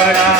Hara